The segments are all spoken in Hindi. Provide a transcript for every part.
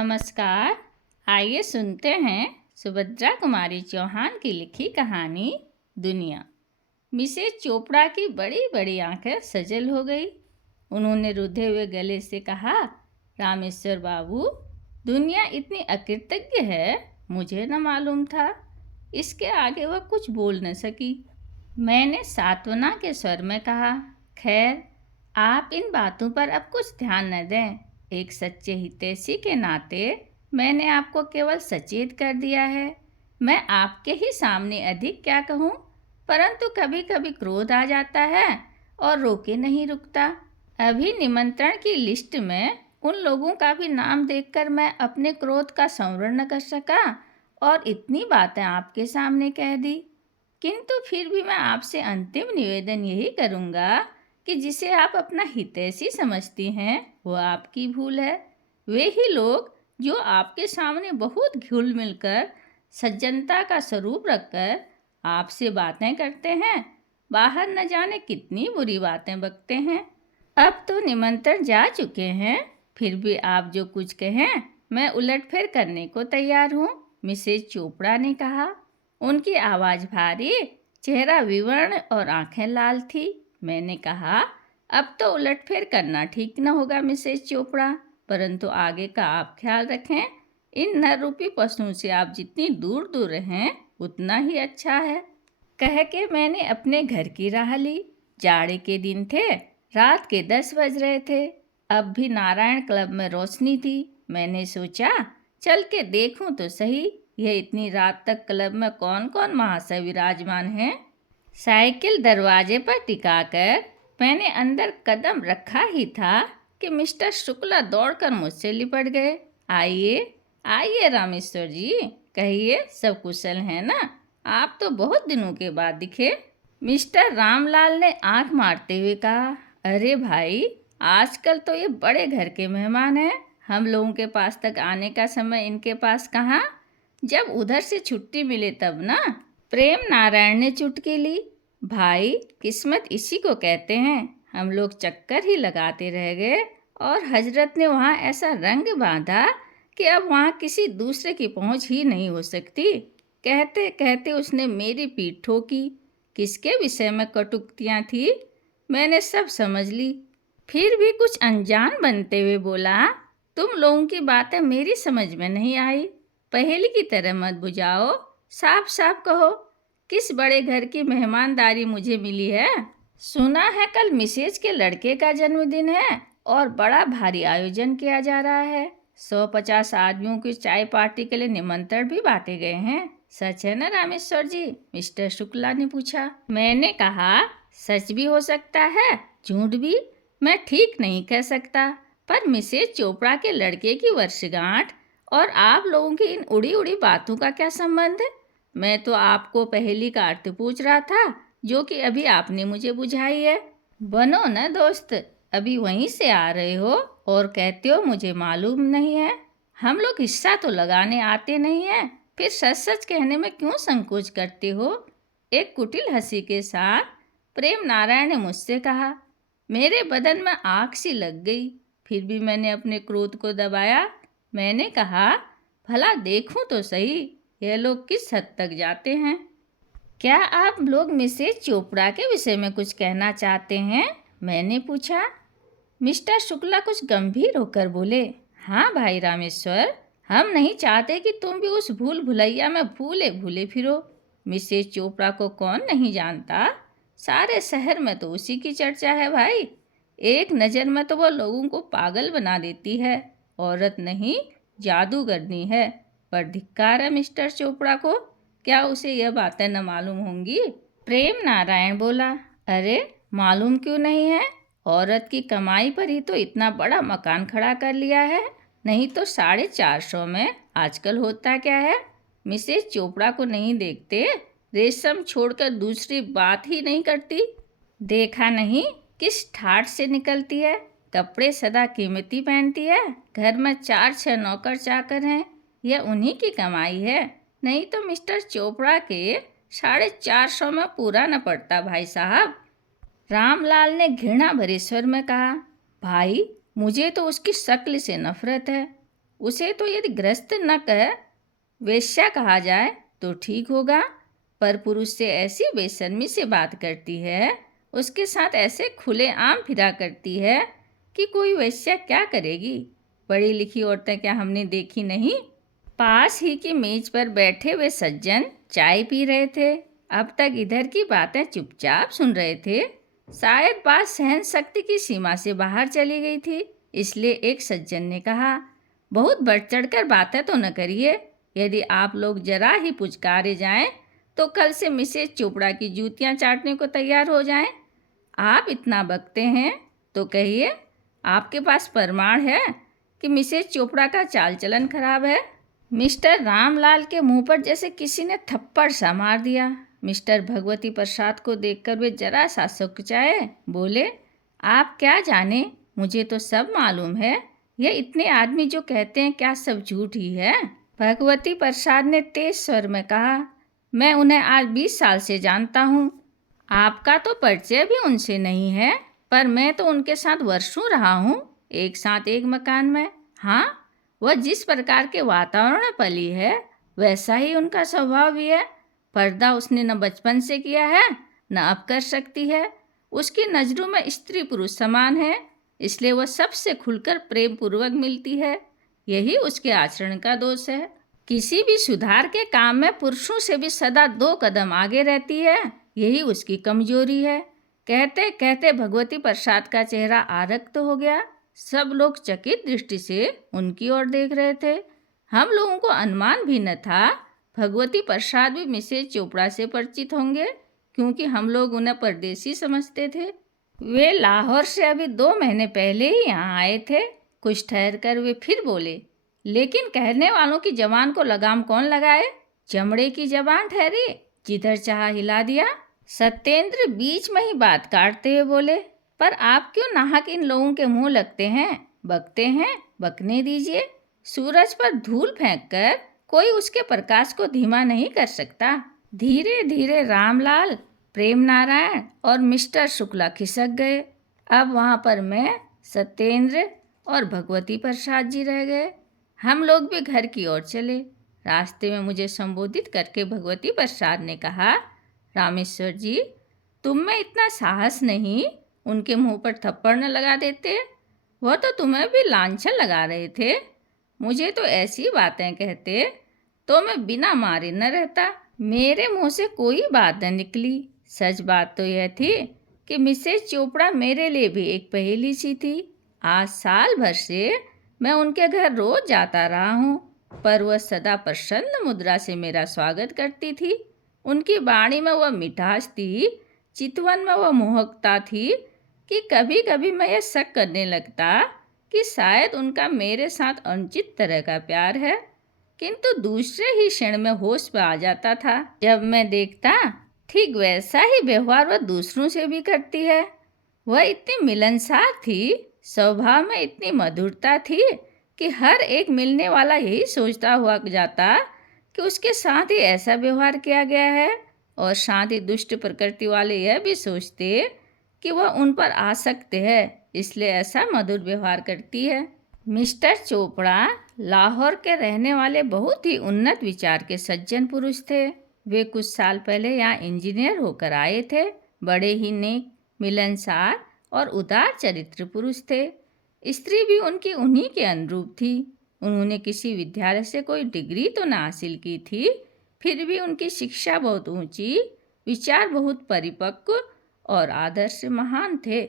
नमस्कार। आइए सुनते हैं सुभद्रा कुमारी चौहान की लिखी कहानी दुनिया। मिसेज चोपड़ा की बड़ी बड़ी आंखें सजल हो गई। उन्होंने रुधे हुए गले से कहा, रामेश्वर बाबू, दुनिया इतनी अकृतज्ञ है, मुझे न मालूम था। इसके आगे वह कुछ बोल न सकी। मैंने सांत्वना के स्वर में कहा, खैर, आप इन बातों पर अब कुछ ध्यान न दें। एक सच्चे हितैषी के नाते मैंने आपको केवल सचेत कर दिया है। मैं आपके ही सामने अधिक क्या कहूँ, परंतु कभी कभी क्रोध आ जाता है और रोके नहीं रुकता। अभी निमंत्रण की लिस्ट में उन लोगों का भी नाम देखकर मैं अपने क्रोध का संवरण न कर सका और इतनी बातें आपके सामने कह दी। किंतु फिर भी मैं आपसे अंतिम निवेदन यही करूँगा कि जिसे आप अपना हितैषी समझती हैं वो आपकी भूल है। वे ही लोग जो आपके सामने बहुत घुल मिलकर सज्जनता का स्वरूप रखकर आपसे बातें करते हैं, बाहर न जाने कितनी बुरी बातें बकते हैं। अब तो निमंत्रण जा चुके हैं, फिर भी आप जो कुछ कहें मैं उलटफेर करने को तैयार हूँ, मिसेज चोपड़ा ने कहा। उनकी आवाज़ भारी, चेहरा विवर्ण और आंखें लाल थी। मैंने कहा, अब तो उलटफेर करना ठीक न होगा मिसेज चोपड़ा, परंतु आगे का आप ख्याल रखें। इन नर रूपी पशुओं से आप जितनी दूर दूर रहें उतना ही अच्छा है। कह के मैंने अपने घर की राह ली। जाड़े के दिन थे, रात के 10 बज रहे थे। अब भी नारायण क्लब में रोशनी थी। मैंने सोचा चल के देखूं तो सही, यह इतनी रात तक क्लब में कौन कौन महाशय विराजमान हैं। साइकिल दरवाजे पर टिकाकर मैंने अंदर कदम रखा ही था कि मिस्टर शुक्ला दौड़कर मुझसे लिपट गए। आइए आइए रामेश्वर जी, कहिए सब कुशल हैं ना? आप तो बहुत दिनों के बाद दिखे। मिस्टर रामलाल ने आंख मारते हुए कहा, अरे भाई, आजकल तो ये बड़े घर के मेहमान हैं। हम लोगों के पास तक आने का समय इनके पास कहाँ? जब उधर से छुट्टी मिले तब ना। प्रेम नारायण ने चुटकी ली, भाई, किस्मत इसी को कहते हैं। हम लोग चक्कर ही लगाते रह गए और हजरत ने वहाँ ऐसा रंग बांधा कि अब वहाँ किसी दूसरे की पहुँच ही नहीं हो सकती। कहते कहते उसने मेरी पीठ ठोकी। किसके विषय में कटुक्तियाँ थी मैंने सब समझ ली। फिर भी कुछ अनजान बनते हुए बोला, तुम लोगों की बातें मेरी समझ में नहीं आई। पहेली की तरह मत बुझाओ, साफ साफ कहो, किस बड़े घर की मेहमानदारी मुझे मिली है? सुना है कल मिसेज के लड़के का जन्मदिन है और बड़ा भारी आयोजन किया जा रहा है। 150 आदमियों की चाय पार्टी के लिए निमंत्रण भी बांटे गए हैं। सच है ना रामेश्वर जी? मिस्टर शुक्ला ने पूछा। मैंने कहा, सच भी हो सकता है, झूठ भी, मैं ठीक नहीं कह सकता। पर मिसेज चोपड़ा के लड़के की वर्षगांठ और आप लोगों की इन उड़ी उड़ी बातों का क्या संबंध है? मैं तो आपको पहेली का अर्थ पूछ रहा था, जो कि अभी आपने मुझे बुझाई है। बनो न दोस्त, अभी वहीं से आ रहे हो और कहते हो मुझे मालूम नहीं है। हम लोग हिस्सा तो लगाने आते नहीं हैं, फिर सच सच कहने में क्यों संकोच करते हो? एक कुटिल हंसी के साथ प्रेम नारायण ने मुझसे कहा। मेरे बदन में आग सी लग गई, फिर भी मैंने अपने क्रोध को दबाया। मैंने कहा, भला देखूं तो सही, यह लोग किस हद तक जाते हैं। क्या आप लोग मिसेज चोपड़ा के विषय में कुछ कहना चाहते हैं? मैंने पूछा। मिस्टर शुक्ला कुछ गंभीर होकर बोले, हाँ भाई रामेश्वर, हम नहीं चाहते कि तुम भी उस भूल भुलैया में भूले भूले फिरो। मिसेज चोपड़ा को कौन नहीं जानता? सारे शहर में तो उसी की चर्चा है भाई। एक नज़र में तो वो लोगों को पागल बना देती है। औरत नहीं, जादूगरनी है। पर धिक्कार है मिस्टर चोपड़ा को, क्या उसे यह बातें न मालूम होंगी? प्रेम नारायण बोला, अरे मालूम क्यों नहीं है? औरत की कमाई पर ही तो इतना बड़ा मकान खड़ा कर लिया है, नहीं तो 450 में आजकल होता क्या है? मिसेज चोपड़ा को नहीं देखते? रेशम छोड़कर दूसरी बात ही नहीं करती। देखा नहीं किस ठाठ से निकलती है, कपड़े सदा कीमती पहनती है, घर में 4-6 नौकर चाकर हैं, यह उन्हीं की कमाई है। नहीं तो मिस्टर चोपड़ा के 450 में पूरा न पड़ता भाई साहब। रामलाल ने घृणा भरे स्वर में कहा, भाई, मुझे तो उसकी शक्ल से नफरत है। उसे तो यदि ग्रस्त न कह वेश्या कहा जाए तो ठीक होगा, पर पुरुष से ऐसी बेशर्मी से बात करती है, उसके साथ ऐसे खुलेआम फिरा करती है कि कोई वेश्या क्या करेगी। पढ़ी लिखी औरतें क्या हमने देखी नहीं। पास ही की मेज पर बैठे हुए सज्जन चाय पी रहे थे। अब तक इधर की बातें चुपचाप सुन रहे थे। शायद बात सहन शक्ति की सीमा से बाहर चली गई थी, इसलिए एक सज्जन ने कहा, बहुत बढ़ चढ़कर बातें तो न करिए। यदि आप लोग जरा ही पुचकारे जाएं तो कल से मिसेज चोपड़ा की जूतियां चाटने को तैयार हो जाएं। आप इतना बकते हैं तो कहिए, आपके पास प्रमाण है कि मिसेज चोपड़ा का चाल चलन खराब है। मिस्टर रामलाल के मुंह पर जैसे किसी ने थप्पड़ सा मार दिया। मिस्टर भगवती प्रसाद को देखकर वे जरा सा सुकचाए, बोले, आप क्या जाने, मुझे तो सब मालूम है। ये इतने आदमी जो कहते हैं क्या सब झूठ ही है। भगवती प्रसाद ने तेज स्वर में कहा, मैं उन्हें आज 20 साल से जानता हूँ। आपका तो परिचय भी उनसे नहीं है, पर मैं तो उनके साथ वर्षों रहा हूँ, एक साथ एक मकान में। हाँ, वह जिस प्रकार के वातावरण में पली है वैसा ही उनका स्वभाव भी है। पर्दा उसने न बचपन से किया है न अब कर सकती है। उसकी नज़रों में स्त्री पुरुष समान है, इसलिए वह सबसे खुलकर प्रेम पूर्वक मिलती है। यही उसके आचरण का दोष है। किसी भी सुधार के काम में पुरुषों से भी सदा 2 कदम आगे रहती है, यही उसकी कमजोरी है। कहते कहते भगवती प्रसाद का चेहरा आरक्त हो गया। सब लोग चकित दृष्टि से उनकी ओर देख रहे थे। हम लोगों को अनुमान भी न था भगवती प्रसाद भी मिसेज चोपड़ा से परिचित होंगे, क्योंकि हम लोग उन्हें परदेसी समझते थे। वे लाहौर से अभी 2 महीने पहले ही यहाँ आए थे। कुछ ठहर कर वे फिर बोले, लेकिन कहने वालों की जबान को लगाम कौन लगाए। चमड़े की जबान ठहरी, जिधर चाहा हिला दिया। सत्येंद्र बीच में ही बात काटते हुए बोले, पर आप क्यों नाहक इन लोगों के मुंह लगते हैं, बकते हैं, बकने दीजिए। सूरज पर धूल फेंककर कोई उसके प्रकाश को धीमा नहीं कर सकता। धीरे धीरे रामलाल, प्रेम नारायण और मिस्टर शुक्ला खिसक गए। अब वहाँ पर मैं, सत्येंद्र और भगवती प्रसाद जी रह गए। हम लोग भी घर की ओर चले। रास्ते में मुझे संबोधित करके भगवती प्रसाद ने कहा, रामेश्वर जी, तुम में इतना साहस नहीं, उनके मुंह पर थप्पड़ न लगा देते। वह तो तुम्हें भी लांछन लगा रहे थे। मुझे तो ऐसी बातें कहते तो मैं बिना मारे न रहता। मेरे मुंह से कोई बात न निकली। सच बात तो यह थी कि मिसेज चोपड़ा मेरे लिए भी एक पहेली सी थी। आज साल भर से मैं उनके घर रोज जाता रहा हूँ, पर वह सदा प्रसन्न मुद्रा से मेरा स्वागत करती थी। उनकी वाणी में वह मिठास थी, चितवन में वह मोहकता थी कि कभी कभी मैं यह शक करने लगता कि शायद उनका मेरे साथ अनुचित तरह का प्यार है, किंतु दूसरे ही क्षण में होश में आ जाता था जब मैं देखता ठीक वैसा ही व्यवहार वह दूसरों से भी करती है। वह इतनी मिलनसार थी, स्वभाव में इतनी मधुरता थी कि हर एक मिलने वाला यही सोचता हुआ जाता कि उसके साथ ही ऐसा व्यवहार किया गया है, और साथ ही दुष्ट प्रकृति वाले यह भी सोचते कि वह उन पर आसक्त है, इसलिए ऐसा मधुर व्यवहार करती है। मिस्टर चोपड़ा लाहौर के रहने वाले बहुत ही उन्नत विचार के सज्जन पुरुष थे। वे कुछ साल पहले यहाँ इंजीनियर होकर आए थे। बड़े ही नेक, मिलनसार और उदार चरित्र पुरुष थे। स्त्री भी उनकी उन्हीं के अनुरूप थी। उन्होंने किसी विद्यालय से कोई डिग्री तो न हासिल की थी, फिर भी उनकी शिक्षा बहुत ऊंची, विचार बहुत परिपक्व और आदर्श महान थे।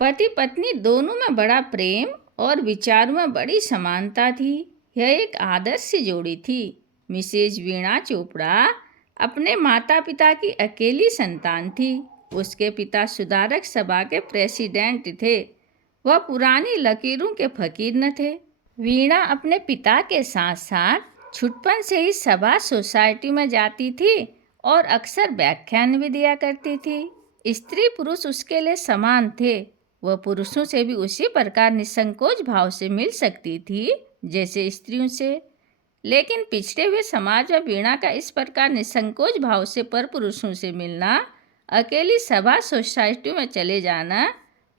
पति पत्नी दोनों में बड़ा प्रेम और विचारों में बड़ी समानता थी। यह एक आदर्श जोड़ी थी। मिसेज वीणा चोपड़ा अपने माता पिता की अकेली संतान थी। उसके पिता सुधारक सभा के प्रेसिडेंट थे। वह पुरानी लकीरों के फकीर न थे। वीणा अपने पिता के साथ साथ छुटपन से ही सभा सोसाइटी में जाती थी और अक्सर व्याख्यान भी दिया करती थी। स्त्री पुरुष उसके लिए समान थे। वह पुरुषों से भी उसी प्रकार निसंकोच भाव से मिल सकती थी जैसे स्त्रियों से, लेकिन पिछड़े हुए समाज में वीणा का इस प्रकार निसंकोच भाव से पर पुरुषों से मिलना, अकेली सभा सोसाइटी में चले जाना,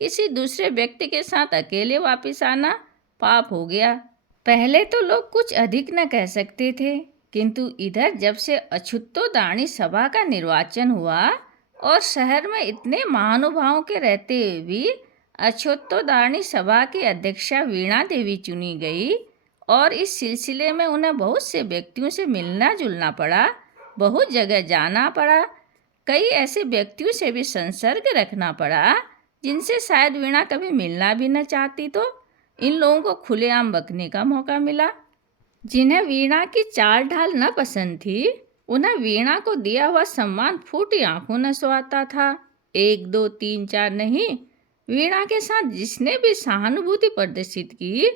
किसी दूसरे व्यक्ति के साथ अकेले वापस आना पाप हो गया। पहले तो लोग कुछ अधिक न कह सकते थे, किंतु इधर जब से अछूतोद्वार सभा का निर्वाचन हुआ और शहर में इतने महानुभावों के रहते हुए भी अछूतोद्वार सभा की अध्यक्षा वीणा देवी चुनी गई और इस सिलसिले में उन्हें बहुत से व्यक्तियों से मिलना जुलना पड़ा, बहुत जगह जाना पड़ा, कई ऐसे व्यक्तियों से भी संसर्ग रखना पड़ा जिनसे शायद वीणा कभी मिलना भी न चाहती, तो इन लोगों को खुलेआम बकने का मौका मिला। जिन्हें वीणा की चाल ढाल न पसंद थी, उन्हें वीणा को दिया हुआ सम्मान फूटी आंखों न सुहाता था। 1 2 3 4 नहीं, वीणा के साथ जिसने भी सहानुभूति प्रदर्शित की,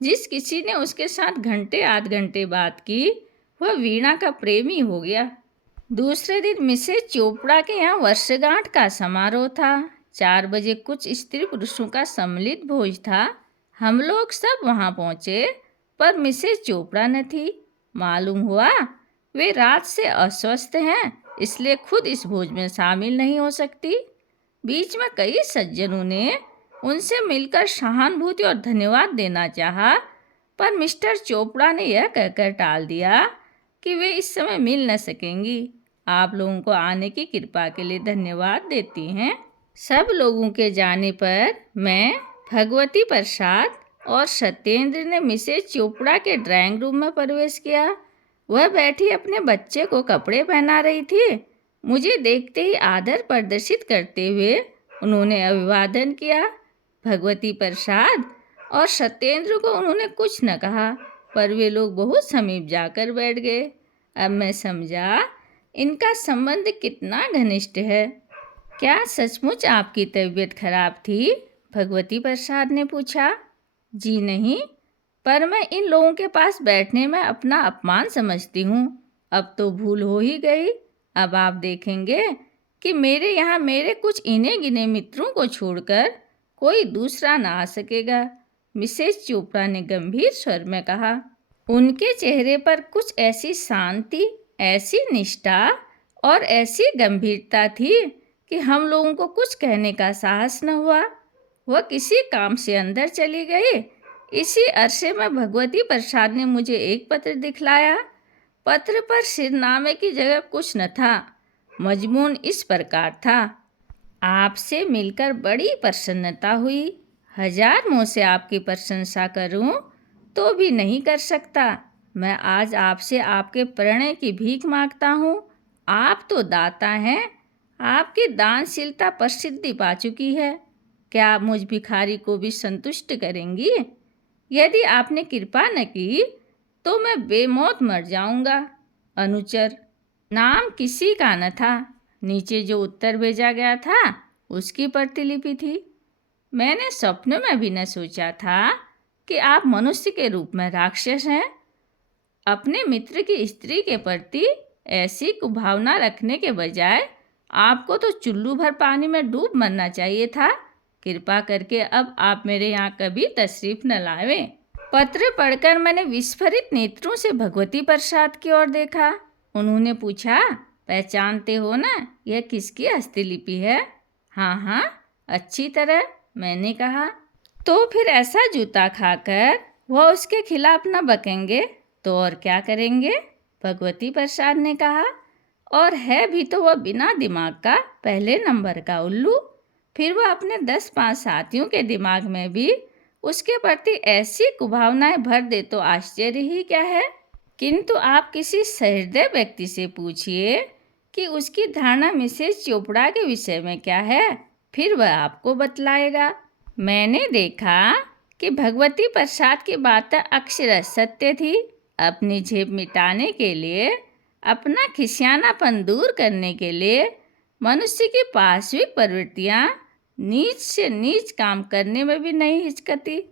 जिस किसी ने उसके साथ घंटे आध घंटे बात की, वह वीणा का प्रेमी हो गया। दूसरे दिन मिसेज चोपड़ा के यहाँ वर्षगांठ का समारोह था। 4 बजे कुछ स्त्री पुरुषों का सम्मिलित भोज था। हम लोग सब वहाँ पहुँचे, पर मिसेज चोपड़ा न थी। मालूम हुआ वे रात से अस्वस्थ हैं, इसलिए खुद इस भोज में शामिल नहीं हो सकती। बीच में कई सज्जनों ने उनसे मिलकर सहानुभूति और धन्यवाद देना चाहा, पर मिस्टर चोपड़ा ने यह कहकर टाल दिया कि वे इस समय मिल न सकेंगी। आप लोगों को आने की कृपा के लिए धन्यवाद देती हैं। सब लोगों के जाने पर मैं, भगवती प्रसाद और सत्येंद्र ने मिसेज चोपड़ा के ड्राइंग रूम में प्रवेश किया। वह बैठी अपने बच्चे को कपड़े पहना रही थी। मुझे देखते ही आदर प्रदर्शित करते हुए उन्होंने अभिवादन किया। भगवती प्रसाद और सत्येंद्र को उन्होंने कुछ न कहा, पर वे लोग बहुत समीप जाकर बैठ गए। अब मैं समझा इनका संबंध कितना घनिष्ठ है। क्या सचमुच आपकी तबीयत खराब थी? भगवती प्रसाद ने पूछा। जी नहीं, पर मैं इन लोगों के पास बैठने में अपना अपमान समझती हूँ। अब तो भूल हो ही गई। अब आप देखेंगे कि मेरे यहाँ मेरे कुछ इने गिने मित्रों को छोड़कर कोई दूसरा ना आ सकेगा, मिसेज चोपड़ा ने गंभीर स्वर में कहा। उनके चेहरे पर कुछ ऐसी शांति, ऐसी निष्ठा और ऐसी गंभीरता थी कि हम लोगों को कुछ कहने का साहस न हुआ। वह किसी काम से अंदर चली गई। इसी अरसे में भगवती प्रसाद ने मुझे एक पत्र दिखलाया। पत्र पर सिरनामे की जगह कुछ न था। मजमून इस प्रकार था। आपसे मिलकर बड़ी प्रसन्नता हुई। 1000 मुँह से आपकी प्रशंसा करूं तो भी नहीं कर सकता। मैं आज आपसे आपके प्रणय की भीख मांगता हूँ। आप तो दाता हैं। आपकी दानशीलता प्रसिद्धि पा चुकी है। क्या आप मुझ भिखारी को भी संतुष्ट करेंगी? यदि आपने कृपा न की तो मैं बेमौत मर जाऊंगा। अनुचर। नाम किसी का न था। नीचे जो उत्तर भेजा गया था उसकी प्रतिलिपि थी। मैंने स्वप्न में भी न सोचा था कि आप मनुष्य के रूप में राक्षस हैं। अपने मित्र की स्त्री के प्रति ऐसी कुभावना रखने के बजाय आपको तो चुल्लू भर पानी में डूब मरना चाहिए था। कृपा करके अब आप मेरे यहाँ कभी तशरीफ न लावें। पत्र पढ़कर मैंने विस्फारित नेत्रों से भगवती प्रसाद की ओर देखा। उन्होंने पूछा, पहचानते हो ना, यह किसकी हस्तलिपि है? हाँ हाँ, अच्छी तरह, मैंने कहा। तो फिर ऐसा जूता खाकर वह उसके खिलाफ न बकेंगे तो और क्या करेंगे? भगवती प्रसाद ने कहा। और है भी तो वह बिना दिमाग का पहले नंबर का उल्लू। फिर वह अपने 10-5 साथियों के दिमाग में भी उसके प्रति ऐसी कुभावनाएं भर दे तो आश्चर्य ही क्या है। किंतु आप किसी सहृदय व्यक्ति से पूछिए कि उसकी धारणा मिसेज चोपड़ा के विषय में क्या है, फिर वह आपको बतलाएगा। मैंने देखा कि भगवती प्रसाद की बातें अक्षरशः सत्य थी। अपनी झेप मिटाने के लिए, अपना खिसियानापन दूर करने के लिए मनुष्य की पार्श्विक प्रवृत्तियाँ नीच से नीच काम करने में भी नहीं हिचकती।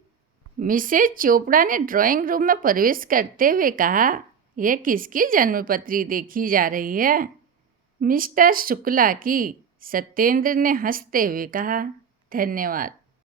मिसेज चोपड़ा ने ड्राइंग रूम में प्रवेश करते हुए कहा, यह किसकी जन्मपत्री देखी जा रही है? मिस्टर शुक्ला की, सत्येंद्र ने हंसते हुए कहा। धन्यवाद।